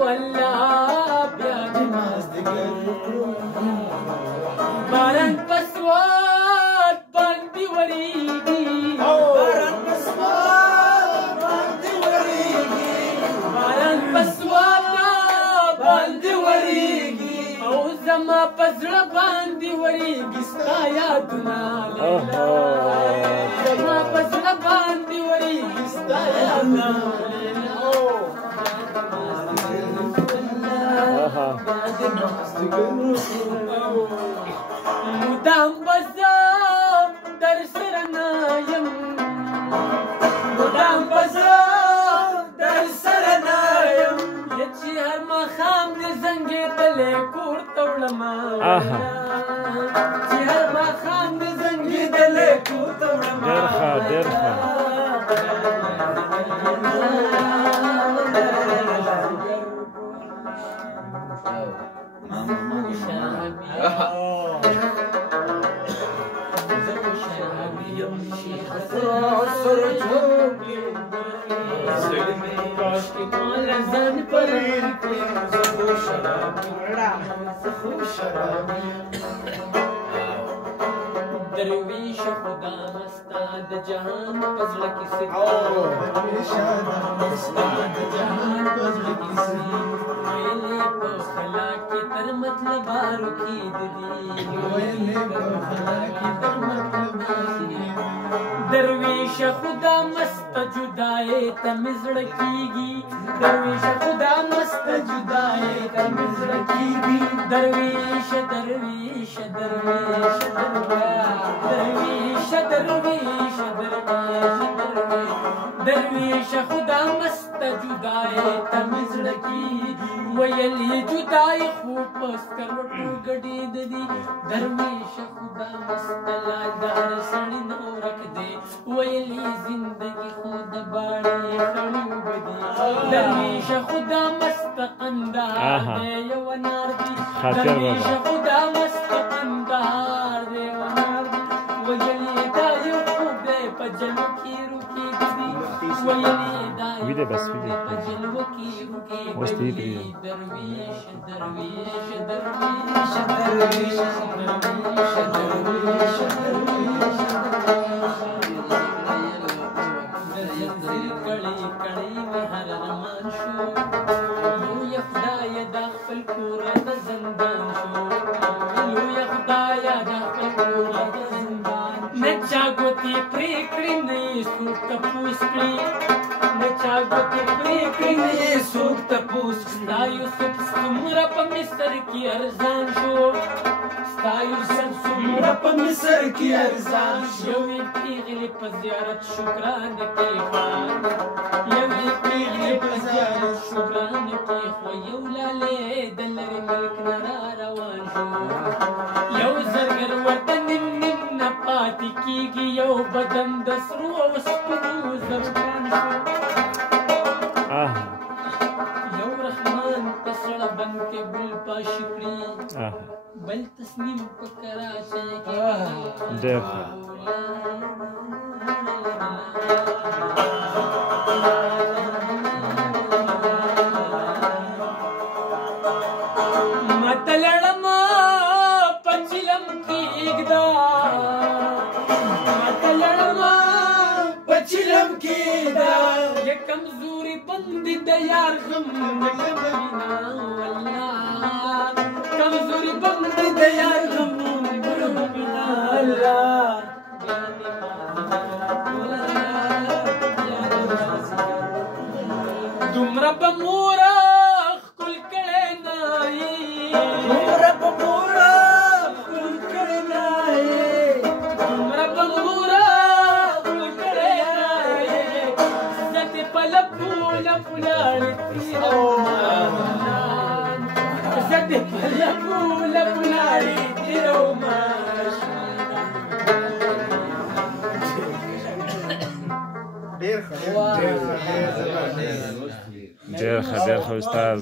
والله بیا د مازدیګر باران په سوات باندې ورېږي باران په سوات باندې ورېږي باران په سوات باندې ورېږي او زما په زړه باندې ورېږي ستا یادونه زما په زړه باندې ورېږي ستا یادونه مدام بزم در سر نایم مدام بزم در سر نایم یچی هر مخام دی زنگی دلی کور توڑما چی هر مخام دی زنگی دلی کور توڑما درخه درویش خدا مستا د جهان پزړه کې سي درویش مستا د جهان پزړه کې سي ویلې په خلا کې تر مطلب ارو کې دي ویلې په خلا کې تر مطلب درویش خدا مست جدای ته مزړه کیږي درویش خدا مست جدای ته مزړه کیږي درویش درویش درویش درویش درویش درویش درویش خدا مست جدای ته مزړه کیږي ویلې جدای خو پس کروټو ګډې ددي درویش خدا مست لادار سړی نو رک دے ویلی زندگی خود باڑی خڑی بدی درویش خدا مست قندار دے یو نار دی درویش خدا مست قندار دے یو نار دی ویلی دای خوب دے پجلو کی رکی دی ویلی دای خوب دے پجلو کی رکی دی درویش درویش درویش درویش درویش درویش کړي مې هر ارمان شو لوی خدای د خپل کور د زندان شو لوی خدای د خپل کور د زندان نه چا ګوتې پرې کړې نه څوک تپوس کړي نه چا ګوتې پرې کړې نه څوک تپوس ستا یوسف څومره په مصر کې ارزان شو ستا یوسف څومره په مصر کې ارزان شو یوې پیغلې په زیارت شکرانه کې خوان یوې پیغلې په زیارت شکرانه کې خو یو لالې د لرې ملک نه را روان شو یو زرګر ورته نیم نیم نه پاتې کېږي یو بدن د سرو او سپینو زرګان شو یو رحمان په سړه بند کې ګل پاشي کړي بل تصمیم په کراچۍ کې متلړم پچلم کېږدا متلړم پچلم کېږدا یک کمزوري بندي د یار غم نه بنا والله کمزوري بندي د یار غم نه بنا الله دومره به موره ښکل کړی نه یې دومره به موره ښکل کړی نه یې دومره به موره ښکل کړی نه یې زه دې په لپو لپو لاړې زه دې په لپو لپو لاړې تېرومه ډېر ښه استاد